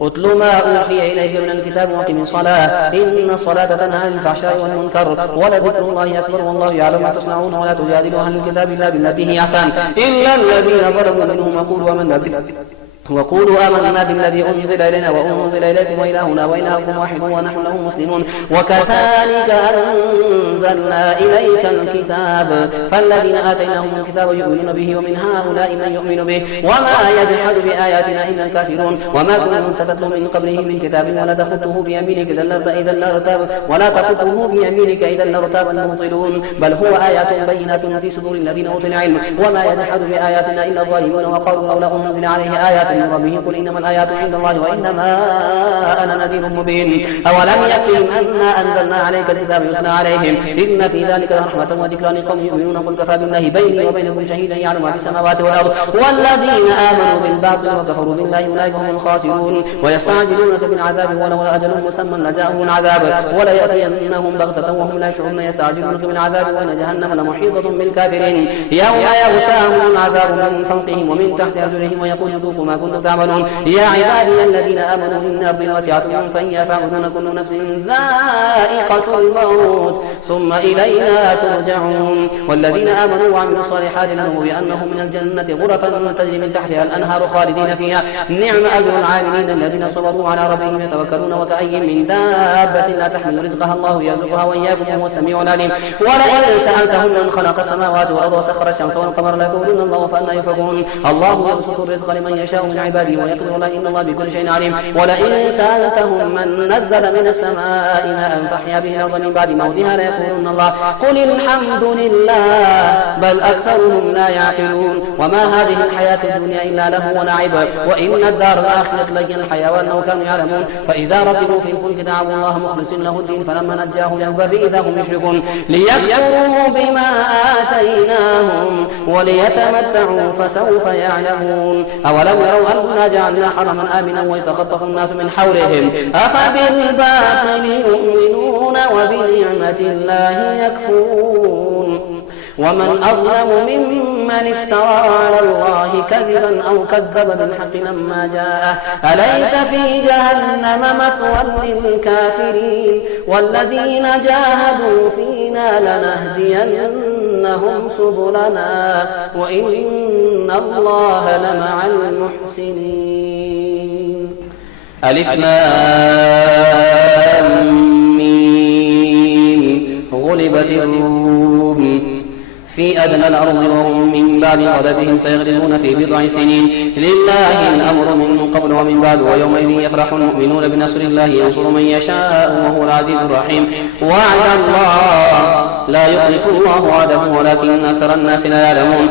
اتل ما أوحي إليك من الكتاب وأقم الصلاة إن الصلاة تنهى عن الفحشاء والمنكر ولذكر الله أكبر والله يعلم ما تصنعون ولا تجادلوا أهل الكتاب إلا بالتي هي أحسن إلا الذين ظلموا منهم وقولوا آمنا بالذي أنزل إلينا وأنزل إليكم وإلهنا وإلهكم واحد ونحن له مسلمون وكذلك أنزلنا إليك الكتاب فالذين آتيناهم الكتاب يؤمنون به ومن هؤلاء من يؤمن به وما يجحد بآياتنا إلا الكافرون وما كنت تتلو من قبله من كتاب ولا تخطه بيمينك إذا لارتاب المبطلون بل هو آيات بينات في صدور الذين أوتوا العلم وما يجحد بآياتنا إلا الظالمون وقالوا لولا أنزل عليه آيات من ربه قل إنما الآيات عند الله وإنما أنا نذير مبين أولم يكفهم أنا أنزلنا عليك الكتاب يتلى عليهم إن في ذلك لرحمة وذكرى لقوم يؤمنون قل كفى بالله بيني وبينكم شهيدا يعلم ما في السماوات والأرض والذين آمنوا بالباطل وكفروا بالله أولئك هم الخاسرون ويستعجلونك بالعذاب ولولا أجل مسمى لجاءهم العذاب وليأتينهم بغتة وهم لا يشعرون يستعجلونك بالعذاب وإن جهنم لمحيطة بالكافرين يوم يغشاهم العذاب من فوقهم ومن تحت أرجلهم ويقول ذوقوا ما كنتم تعملون يا عبادي الذين آمنوا إن أرضي واسعة فإياي فاعبدون كل نفس ذائقة الموت ثم إلينا ترجعون والذين آمنوا وعملوا الصالحات لنبوئنهم من الجنة غرفا تجري من تحتها الأنهار خالدين فيها نعم أجر العاملين الذين صبروا على ربهم يتوكلون وكأي من دابة لا تحمل رزقها الله يرزقها وإياكم وهو السميع العليم ولئن سألتهم من خلق السماوات والأرض وسخر الشمس والقمر ليقولن الله فأنى يؤفكون الله يبسط الرزق لمن يشاء من عباده ويقدر له إن الله بكل شيء عليم ولئن سألتهم من نزل من السماء ماء فأحيا به الأرض من بعد موتها ليقولن الله قل الحمد لله بل أكثرهم لا يعقلون وما هذه الحياة الدنيا إلا له ولعب وإن الدار الآخرة لهي الحيوان لو كانوا يعلمون فإذا ركبوا في الفلك دعوا الله مخلصين له الدين فلما نجاهم إلى البر إذا هم يشركون ليكفروا بما آتيناهم وليتمتعوا فسوف يعلمون أولم يروا أنا جعلنا حرما آمنا ويتخطف الناس من حولهم أفبالباطل يؤمنون وبنعمة الله يكفرون ومن أظلم ممن افترى على الله كذبا أو كذب بالحق لما جاءه أليس في جهنم مثوى للكافرين والذين جاهدوا فينا لنهدينهم سبلنا وإن الله لمع المحسنين ألف لام ميم غلبت الروم في أدنى الأرض وهم من بعد غلبهم سيغلبون في بضع سنين لله الأمر من قبل ومن بعد ويومئذ يفرح المؤمنون بنصر الله ينصر من يشاء وهو العزيز الرحيم وعد الله لا يخلف الله وعده ولكن أكثر الناس لا يعلمون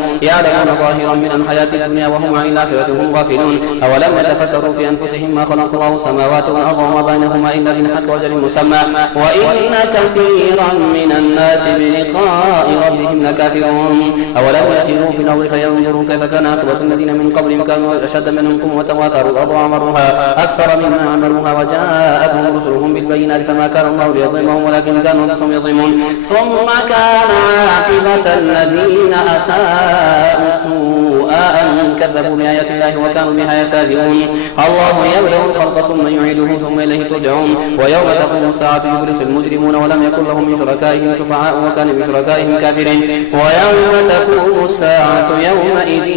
ظاهرا من الحياة الدنيا وهم عن الآخرة هم غافلون أولم يتفكروا في أنفسهم ما خلق الله السماوات والأرض وما بينهما إلا بالحق وأجل مسمى وإن كثيرا من الناس بلقاء ربهم لكافرون أولم يسيروا في الأرض فينظروا كيف كان عاقبة الذين من قبلهم كانوا أشد منهم قوة وآثروا الأرض وعمروها أكثر مما عملوها وجاءتهم رسلهم بالبينات فما كان الله ليظلمهم ولكن كانوا أنفسهم يظلمون ثم كان عاقبة الذين أساءوا السوء أن كذبوا بآيات الله وكانوا بها يستهزئون الله يبدأ الخلق ثم يعيده ثم إليه ترجعون ويوم تقوم الساعة يبلس المجرمون ولم يكن لهم من شركائهم شفعاء وكان بشركائهم كافرين ويوم تقوم الساعة يومئذ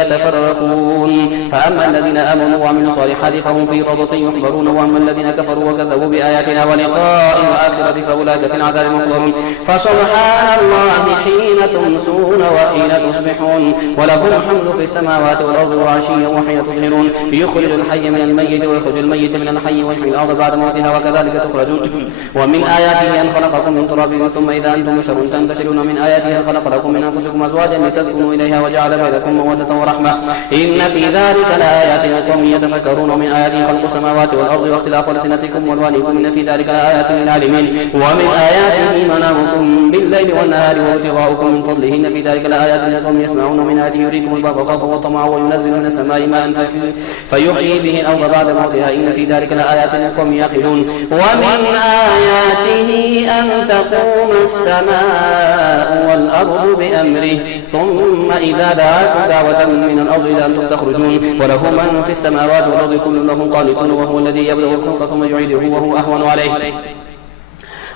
يتفرقون فأما الذين آمنوا وعملوا الصالحات فهم في روضة يحبرون وأما الذين كفروا وكذبوا بآياتنا ولقاء الآخرة فأولئك في العذاب محضرون فسبحان الله حين تمسون وحين تصبحون وله الحمد في السماوات والأرض وعشيا وحين تظهرون يخرج الحي من الميت ويخرج الميت من الحي ويحيي الأرض بعد موتها وكذلك تخرجون ومن آياته أن خلقكم من تراب ثم إذا أنتم بشر تنتشرون من آياته أن خلق لكم من أنفسكم أزواجا لتسكنوا إليها وجعل بينكم مودة ورحمة إن في ذلك لآيات لقوم يتفكرون ومن آياته خلق السماوات والأرض واختلاف ألسنتكم وألوانكم إن في ذلك لآيات للعالمين ومن آياته منامكم بالليل والنهار وابتغاؤكم من فضله إن في ذلك لآيات لقوم يسمعون ومن آياته يريكم البرق خوفا وطمعا وينزل من السماء ماء فيحيي به الأرض بعد موتها إن في ذلك لآيات لقوم يعقلون ومن آياته أن تقوم السماء والأرض بأمره ثم إذا دعاكم دعوة من الأرض إذا أنتم تخرجون وله من في السماوات والأرض كل له قانتون وهو الذي يبدأ الخلق ثم يعيده وهو أهون عليه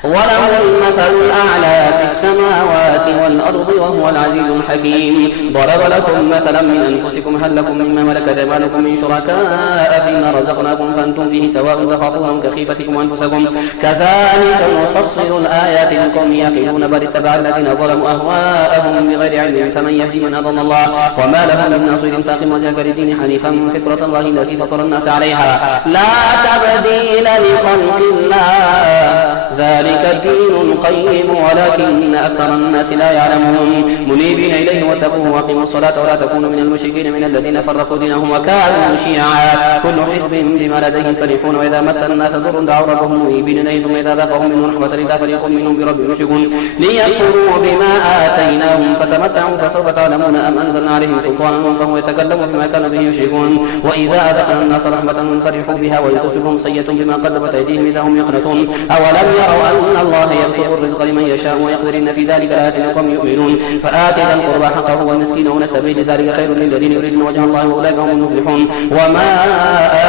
وله المثل الأعلى في السماوات والأرض وهو العزيز الحكيم ضرب لكم مثلا من أنفسكم هل لكم مما ملكت أيمانكم من شركاء فيما رزقناكم فأنتم فيه سواء تخافونهم كخيفتكم أنفسكم كذلك نفصل الآيات لقوم يعقلون بل اتبع الذين ظلموا أهواءهم بغير علم فمن يهدي من أضل الله وما لهم من ناصر فاقم وجهك للدين حنيفا فطرة الله التي فطر الناس عليها لا تبديل لخلق الله ذلك الدين القيم ولكن أكثر الناس لا يعلمون منيبين إليه واتقوه وأقيموا الصلاة ولا تكونوا من المشركين من الذين فرقوا دينهم وكانوا شيعا كل حزب بما لديهم فرحون وإذا مس الناس ضر دعوا ربهم منيبين إليه ثم إذا ذاقهم منه رحمة إذا فريق منهم بربهم يشركون ليكفروا بما آتيناهم فتمتعوا فسوف تعلمون أم أنزلنا عليهم سلطانا فهو يتكلم بما كانوا به يشركون وإذا أذقنا الناس رحمة فرحوا بها ويتصبهم سيئة بما قدمت أيديهم إذا هم يقنطون أولم يروا أن الله يبسط الرزق لمن يشاء ويقدر إن في ذلك لآيات لقوم يؤمنون فآت ذا القربى حقه والمسكين وابن السبيل ذلك خير للذين يريدون وجه الله وأولئك هم المفلحون وما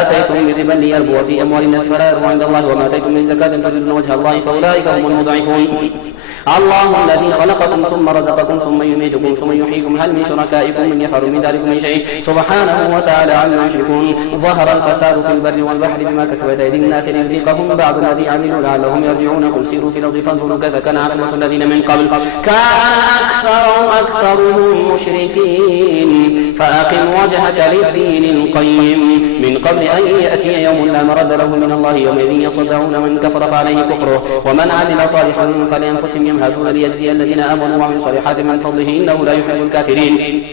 آتيتم من ربا ليربو في أموال الناس فلا يربو عند الله وما آتيتم من زكاة تريدون وجه الله فأولئك هم المضعفون الله الذي خلقكم ثم رزقكم ثم يميتكم ثم يحييكم هل من شركائكم من يفعل من ذلك من شيء سبحانه وتعالى عما يشركون ظهر الفساد في البر والبحر بما كسبت أيدي الناس ليذيقهم بعض الذي عملوا لعلهم يرجعون قل سيروا في الأرض فانظروا كيف كان عاقبة الذين من قبل كان أكثرهم مشركين فأقم وجهك للدين القيم من قبل أن يأتي يوم لا مرد له من الله يومئذ يصدعون من كفر فعليه كفره ومن عمل صالحا فلأنفسهم يمهدون ليجزي الذين آمنوا وعملوا الصالحات من فضله إنه لا يحب الكافرين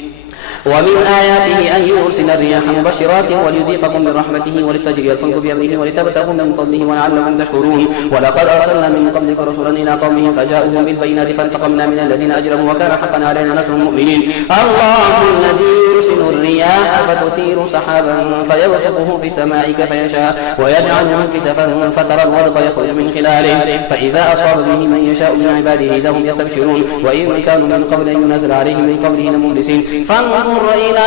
ومن آياته أن يرسل الرياح مبشرات وليذيقكم من رحمته ولتجري الفلك بأمره ولتبتغوا من فضله ولعلكم تشكرون ولقد أرسلنا من قبلك رسلا إلى قومهم فجاءوهم بالبينات فانتقمنا من الذين أجرموا وكان حقا علينا نصر المؤمنين الله الذي يرسل الرياح فتثير سحابا فيبسطه في السماء كيف يشاء ويجعله كسفا فترى الودق يخرج من خلاله فإذا أصاب به من يشاء من عباده إذا هم يستبشرون وإن كانوا من قبل أن ينزل عليهم من قبله لمبلسين فانظر إلى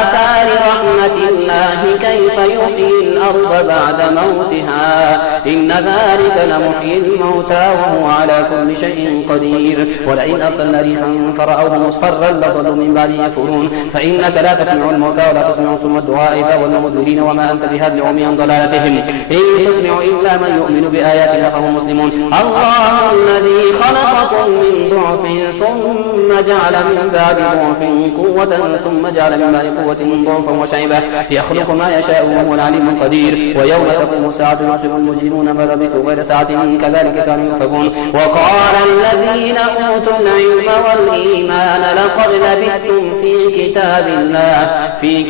آثار رحمة الله كيف يحيي الأرض بعد موتها إن ذلك لمحيي الموتى وهو على كل شيء قدير ولئن أرسلنا ريحا فرأوه مصفرا لظلوا من بعد يكفرون فإنك لا تسمع الموتى ولا تسمع صم الدعاء إذا ولوا مدبرين وما أنت بهاد لعمي عن ضلالتهم إن تسمع إلا من يؤمن بآياتنا فهم مسلمون الله الذي خلقكم من ضعف ثم جعل من بعد ضعف قوة ثم جعل من بعد قوة ضعفا وشيبة يخلق ما يشاء وهو العليم القدير ويوم تقوم الساعة يحسب المجرمون فلبثوا غير ساعة كذلك كانوا يؤفكون وقال الذين أوتوا العلم والإيمان لقد لبثتم في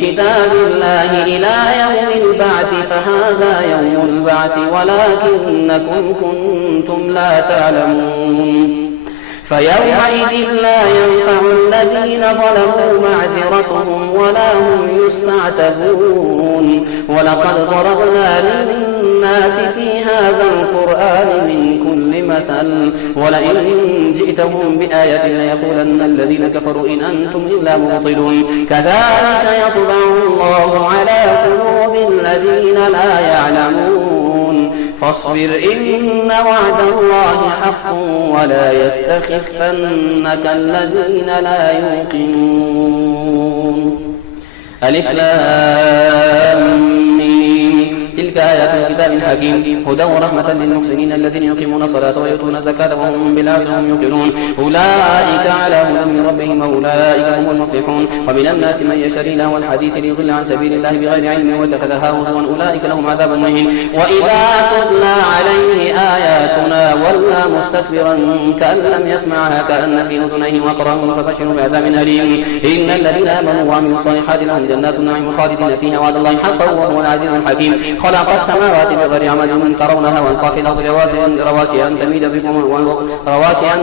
كتاب الله إلى يوم البعث فهذا يوم البعث ولكنكم كنتم لا تعلمون فيومئذ لا ينفع الذين ظلموا معذرتهم ولا هم يستعتبون ولقد ضربنا للناس في هذا القرآن من كل مثل ولئن جئتهم بآية ليقولن الذين كفروا إن أنتم إلا مبطلون كذلك يطبع الله على قلوب الذين لا يعلمون فاصبر إن وعد الله حق ولا يستخفنك الذين لا يوقنون ألف لام تلك آيات الكتاب الحكيم هدى ورحمة للمحسنين الذين يقيمون الصلاة ويؤتون الزكاة وهم بالآخرة هم يوقنون أولئك على هدى من ربهم وأولئك هم المفلحون ومن الناس من يشتري لهو الحديث ليضل عن سبيل الله بغير علم واتخذها هزوا أولئك لهم عذاب مهين وإذا تتلى عليه آياتنا ولى مستكبرا كأن لم يسمعها كأن في أذنيه وقرا فبشروا بعذاب أليم إن الذين آمنوا وعملوا الصالحات لهم جنات النعيم خالدين فيها وعد الله حقا وهو العزيز الحكيم خلق السماوات بغير عمد ترونها والقى في الأرض رواسي أن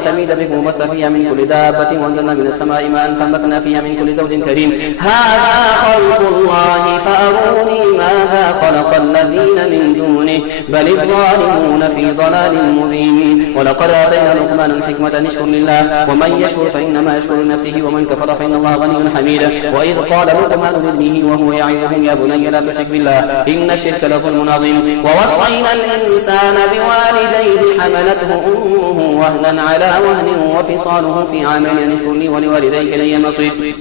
تميد بكم وبث فيها من كل دابة وأنزلنا من السماء ماء فأنبتنا فيها من كل زوج كريم هذا خلق الله فأروني ماذا خلق الذين من دونه بل الظالمون في ضلال مبين ولقد آتينا لقمان الحكمة أن اشكر لله ومن يشكر فإنما يشكر لنفسه ومن كفر فإن الله غني حميد وإذ قال لقمان لابنه وهو يعظه يا بني لا تشرك بالله إن الشرك لظلم عظيم ووصينا الإنسان بوالديه حملته أمه وهنا على وهن وفصاله في عامين أن اشكر لي ولوالديك إلي المصير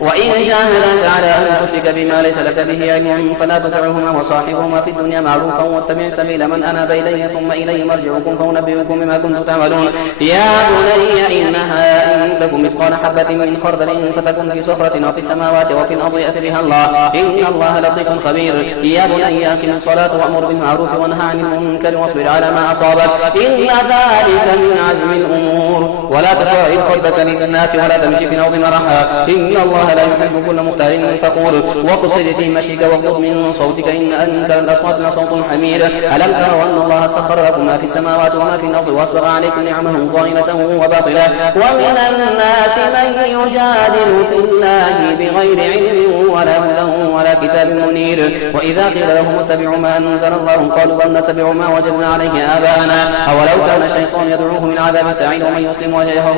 وإن جاهداك على أن تشرك بما ليس لك به علم فلا تطعهما وصاحبهما في الدنيا معروفا واتبع سبيل من أناب إلي ثم إلي مرجعكم فأنبئكم بما كنتم تعملون يا بني إنها إن تكن مثقال حبة من خردل فتكن في صخرة أو في السماوات وفي الأرض يأت بها الله إن الله لطيف خبير يا بني أقم الصلاة وأمر بالمعروف وانهى عن المنكر واصبر على ما أصابك إن ذلك من عزم الأمور ولا تصعد خدك للناس ولا تمشي في الأرض مرحا إن الله لا يحب كل مختال فخور واقصد في مشيك واغضض من صوتك إن أنكر الأصوات لصوت الحمير ألم تروا أن الله سخر لكم ما في السماوات وما في الأرض وأسبغ عليكم نعمه ظاهرة وباطنة ومن الناس من يجادل في الله بغير علم ولا هدى ولا كتاب منير وإذا قيل لهم اتبعوا ما أنزل الله قالوا بل نتبع ما وجدنا عليه آباءنا أولو كان الشيطان يدعوه من عذاب السعير ومن يسلم وجهه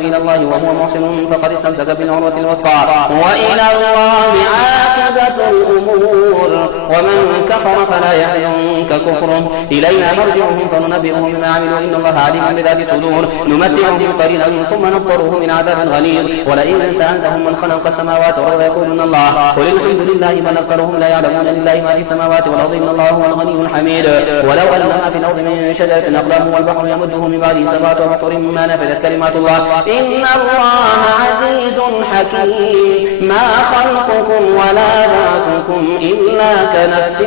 إلى الله وهو محسن فقد استمسك بالعروة الوثقى وإلى الله عاقبة الأمور ومن كفر فلا يحزنك كفره إلينا مرجعهم فننبئهم بما عملوا إن الله عليم بذات الصدور نمتعهم قليلا ثم نضطرهم من عذاب غليظ ولئن سألتهم من خلق السماوات والأرض يقولون الله قل الحمد لله بل أكثرهم لا يعلمون لله ما في السماوات والأرض إن الله هو الغني الحميد ولو أن ما في الأرض من شجرة أقلام والبحر يمده من بعده سبعة أبحر ما نفذت كلمات الله إن الله عزيز حكيم ما خلقكم ولا بعثكم إلا كنفس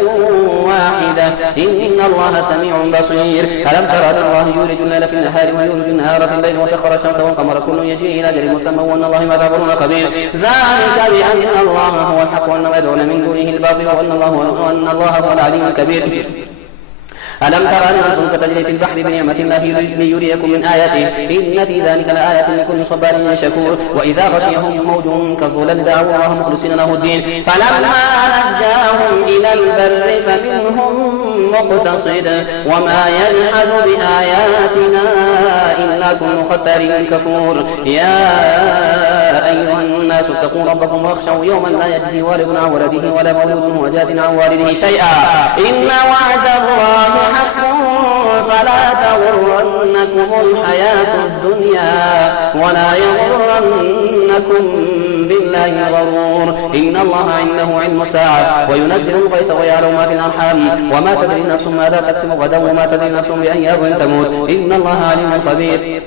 واحدة إن الله سميع بصير ألم تر أن الله يولج الليل في النهار ويولج النهار في الليل وسخر الشمس والقمر كل يجري إلى أجل مسمى وأن الله ما تعملون خبير ذلك بأن الله هو الحق وأن ما يدعون من دونه الباطل وأن الله هو العليم الكبير ألم تر أن الفلك تجري في البحر بنعمة الله ليريكم من آياته إن في ذلك لآيات لكل صبار شكور وإذا غشيهم موج كالظلل دعوا الله مخلصين له الدين فلما نجاهم إلى البر فمنهم مقتصد وما يجحد بآياتنا إلا كل ختار كفور يا أيها الناس اتقوا ربكم واخشوا يوما لا يجزي والد عن ولده ولا مولود هو جاز عن والده شيئا إن وعد الله حق فلا تغرنكم الحياة الدنيا ولا يغرنكم بالله الغرور إن الله عنده علم الساعة وينزل الغيث ويعلم ما في الأرحام وما تدري نفس ماذا تكسب غدا وما تدري نفس بأي أرض تموت إن الله عليم خبير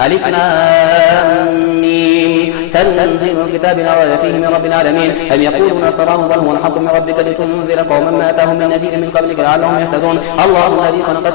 ألف لام ميم تنزيل الكتاب لا ريب فيه من رب العالمين أم يقولون افتراه بل هو الحق من ربك لتنذر قوما ما أتاهم من نذير من قبلك لعلهم يهتدون الله الذي خلق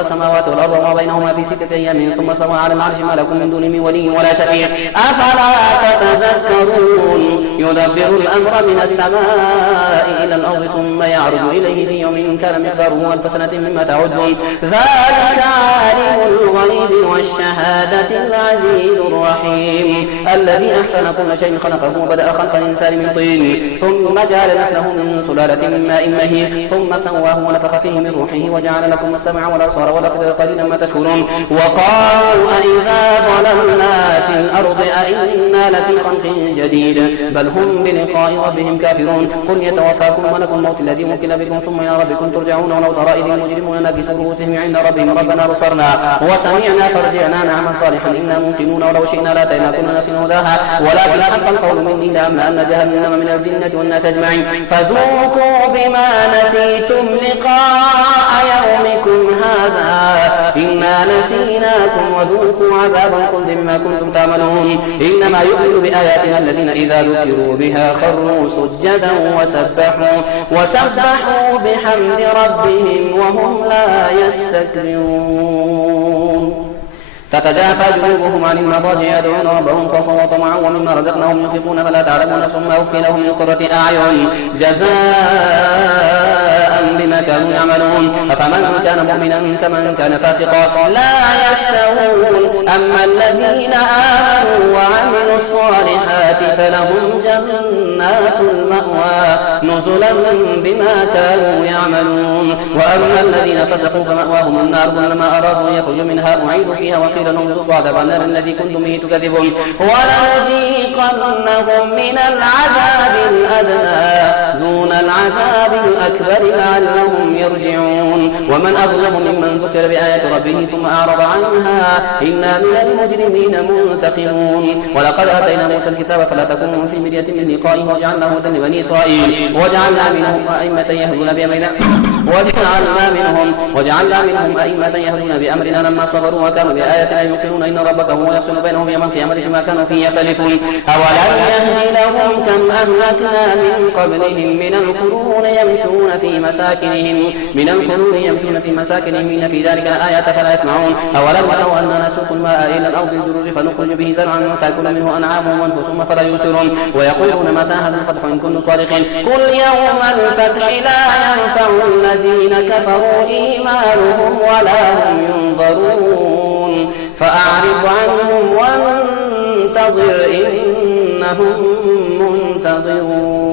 السماوات والأرض وما بينهما في 6 أيام ثم استوى على العرش ما لكم من دونه من ولي ولا شفيع أفلا تتذكرون يدبر الأمر من السماء إلى الأرض ثم يعرج إليه في يوم كان مقداره 1000 سنة مما تعدون ذلك عالم الغيب والشهادة العزيز الرحيم الذي أحسن كل شيء خلقه وبدأ خلق الإنسان من طين ثم جعل نسله من سلالة من ماء مهين ثم سواه ونفخ فيه من روحه وجعل لكم السمع والأبصار والأفئدة قليلا ما تشكرون وقالوا أإذا ضللنا في الأرض أإنا لفي خلق جديد بل هم بلقاء ربهم كافرون قل يتوفاكم ملك الموت الذي وكل بكم ثم إلى ربكم ترجعون ولو ترى إذ المجرمون ناكسوا رؤوسهم عند ربهم ربنا بصرنا وسمعنا فرجعنا نعمل صالحا إنا ممكنون ولو شئنا لاتينا كل نفس هداها ولكن حق القول مني لأملأن جهنم من الجنة والناس أجمعين فذوقوا بما نسيتم لقاء يومكم هذا إنا نسيناكم وذوقوا عذاب الخلد بما كنتم تعملون إنما يؤمن بآياتنا الذين إذا ذكروا بها خروا سجدا وسبحوا بحمد ربهم وهم لا يستكبرون تتجافى جنوبهم عن المضاجع يدعون ربهم خوفا وطمعا ومما رزقناهم ينفقون فلا تعلم نفس ما أخفي لهم من قرة أعين جزاء بما كانوا يعملون أفمن كان مؤمنا كمن كان فاسقا لا يستوون أما الذين آمنوا وعملوا الصالحات فلهم جنات المأوى نزلا بما كانوا يعملون وأما الذين فسقوا فمأواهم النار كلما أرادوا أن يخرجوا منها أعيدوا فيها وقيل لهم ذوقوا عذاب النار الذي كنتم به تكذبون ولنذيقنهم من العذاب الأدنى دون العذاب الأكبر لعلهم يرجعون ومن أظلم ممن ذكر بآيات ربه ثم أعرض عنها إنا من المجرمين منتقمون ولقد آتينا موسى الكتاب فلا تكونوا في مرية من لقائه وجعلناه هدى لبني إسرائيل وجعلنا منهم أئمة يهدون بأمرنا بأمرنا لما صبروا وكانوا بآياتنا يوقنون إن ربك هو يفصل بينهم يوم القيامة فيما كانوا فيه يختلفون أولم يهد لهم كم أهلكنا من قبلهم من القرون يمشون في مساكنهم إن في ذلك لآيات فلا يسمعون أولم يروا أننا نسوق الماء إلى الأرض الجرز فنخرج به زرعا تأكل منه أنعامهم وأنفسهم فلا يبصرون ويقولون متى هذا الفتح إن كنتم صادقين قل يوم الفتح لا ينفع الذين كفروا إيمانهم ولا هم ينظرون فأعرض عنهم وانتظر إنهم منتظرون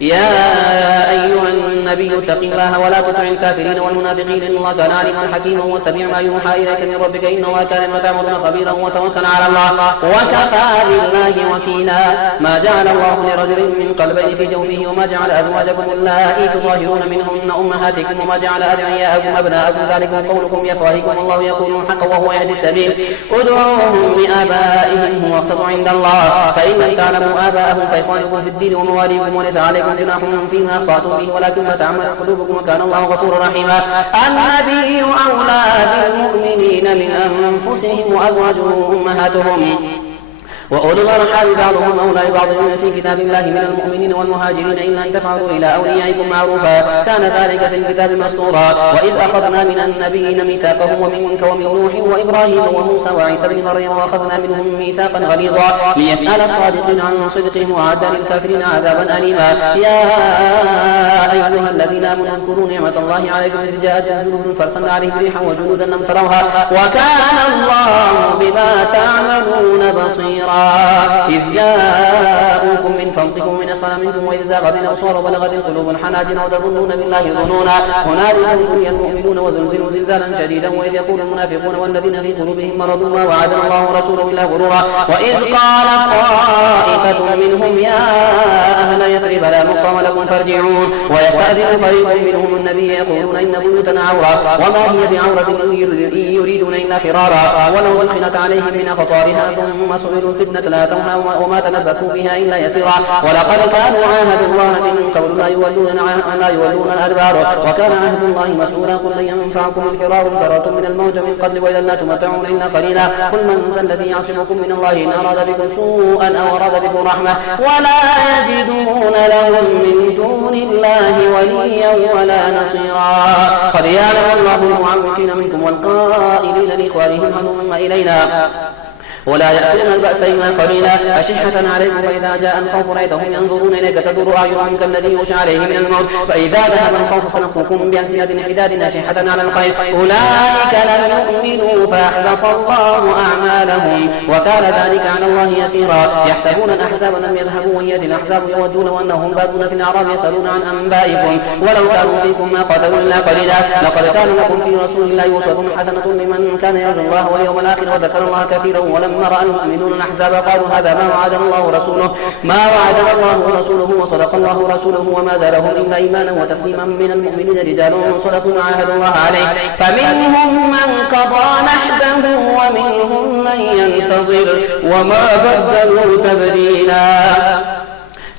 يا أيها النبي اتق الله ولا تطع الكافرين والمنافقين إن الله كان عليما حكيما واتبع ما يوحى إليك من ربك إن الله كان بما تعملون خبيرا وتوكل على الله وكفى بالله وكيلا ما جعل الله لرجل من قلبين في جوفه وما جعل أزواجكم اللائي تظاهرون منهن أمهاتكم وما جعل أدعياءكم أبناءكم ذلكم قولكم بأفواهكم الله يقول الحق وهو يهدي السبيل ادعوهم لآبائهم هو أقسط عند الله فإن لم تعلموا آباءهم فإخوانكم في الدين ومواليكم وليس عليكم جناح فيما أخطأتم به ولكن ما تعمدت قلوبكم وكان الله غفورا رحيما النبي أولى بالمؤمنين من أنفسهم وأزواجه أمهاتهم وأولو الأرحام بعضهم أولى ببعض في كتاب الله من المؤمنين والمهاجرين إلا أن تفعلوا إلى أوليائكم معروفا كان ذلك في الكتاب مسطورا وإذ أخذنا من النبيين ميثاقهم ومنك ومن نوح وإبراهيم وموسى وعيسى بن مريم وأخذنا منهم ميثاقا غليظا ليسأل الصادقين عن صدقهم وأعد للكافرين عذابا أليما يا أيها الذين آمنوا اذكروا نعمة الله عليكم إذ جاءتكم جنود فأرسلنا عليهم ريحا وجنودا لم تروها وكان الله بما تعملون بصيرا إذ جاءوكم من فوقكم من أسفل منكم وإذ زاغت الأبصار وبلغت القلوب الحناجر وتظنون بالله الظنونا هنالك ابتلي المؤمنون وزلزلوا زلزالا شديدا وإذ يقول المنافقون والذين في قلوبهم مرض ما وعدنا الله ورسوله إلا غرورا وإذ قال طائفة منهم يا أهل يثرب لا مقام لكم فارجعون ويستأذن فريق منهم النبي يقولون إن بيوتنا عورة وما هي بعورة إن يريدون إلا فرارا ولو دخلت عليهم من أقطارها ثم سئلوا الفتنة لا توها وما تنبثوا بها إلا يسيرا ولقد كانوا عاهدوا الله من قبل لا يولون الأدبار وكان عهد الله مسؤولا قل لن ينفعكم الفرار فررتم من الموت من قبل وإذا لا تمتعون إلا قليلا قل من ذا الذي يعصمكم من الله إن أراد بكم سوءا أو أراد بكم رحمة ولا يجدون لهم من دون الله وليا ولا نصيرا قد يعلم الله المعوقين منكم والقائلين لإخوانهم هلم إلينا ولا يأكلون البأس إلا قليلا أشحة عليكم فإذا جاء الخوف رأيتهم ينظرون إليك تدور أعينهم كالذي يغشى عليه من الموت فإذا ذهب الخوف سنخرجكم بألسنة حداد أشحة على الخير أولئك لم يؤمنوا فأحبط الله أعمالهم وكان ذلك على الله يسيرا يحسبون الأحزاب لم يذهبوا ويأتي الأحزاب يودون أنهم بادون في الأعراب يسألون عن أنبائكم ولو كانوا فيكم ما قتلوا إلا قليلا لقد كان لكم في رسول الله أسوة حسنة لمن كان يرجو الله واليوم الآخر وذكر الله كثيرا ولما رأى المؤمنون الأحزاب قالوا هذا ما وعدنا الله ورسوله وصدق الله ورسوله وما زادهم إلا إيمانا وتسليما من المؤمنين رجال صدقوا ما عاهدوا الله عليه فمنهم من قضى نحبه ومنهم من ينتظر وما بدلوا تبديلا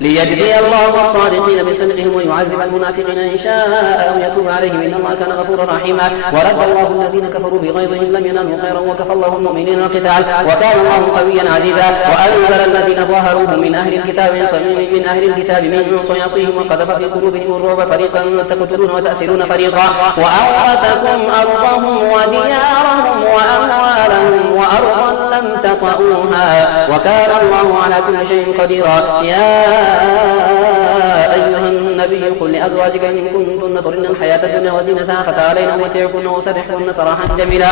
ليجزي الله الصادقين بصدقهم ويعذب المنافقين إن شاء أو يتوب عليهم إن الله كان غفورا رحيما. ورد الله الذين كفروا بغيظهم لم ينالوا خيرا وكفى الله المؤمنين القتال وكان الله قويا عزيزا. وأنزل الذين ظاهروهم من أهل الكتاب من صياصيهم وقذف في قلوبهم الرعب فريقا تقتلون وتأسرون فريقا وأورثكم أرضهم وديارهم وأموالهم وأرضا لم تطئوها وكان الله على كل شيء قديرا. يا أيها النبي قل لأزواجك إن كنتن تردن الحياة الدنيا وزينتها فتعالينا أمتعكن وأسرحكن سراحا جميلا.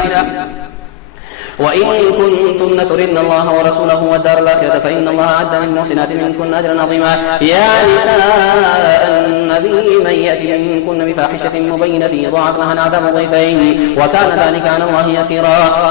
وإن كنتن تردن الله ورسوله والدار الآخرة فإن الله أعد للمحسنات منكن أجرا عظيما. يا نساء النبي من يأتي منكن بفاحشة مبينة يضاعف لها العذاب ضعفين وكان ذلك على الله يسيرا.